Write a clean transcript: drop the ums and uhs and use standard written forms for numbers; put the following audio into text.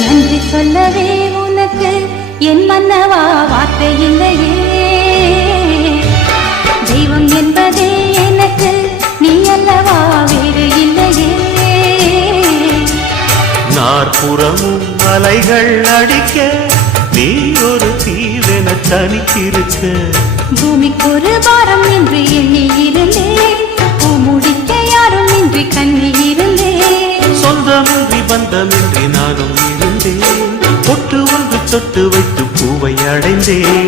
நன்றி சொல்லவே உனக்கு என் மன்னவா வார்த்தை இல்லையே. தெய்வம் என்பதே எனக்கு நீ அல்லவா வேறு இல்லையே. நாற்புறமும் அலைகள் அடிக்க நீ ஒரு தீவென தனித்திருக்க. பூமிக்கு ஒரு பாரம் என்று எண்ணி இருந்தேன், பூ முடிக்க யாரும் இன்றி கண்ணி இருந்தேன். சொந்தமின்றி பந்தமின்றி நானும் இருந்தேன், பொட்டு ஒன்று தொட்டு வைத்து பூவை அடைந்தேன்.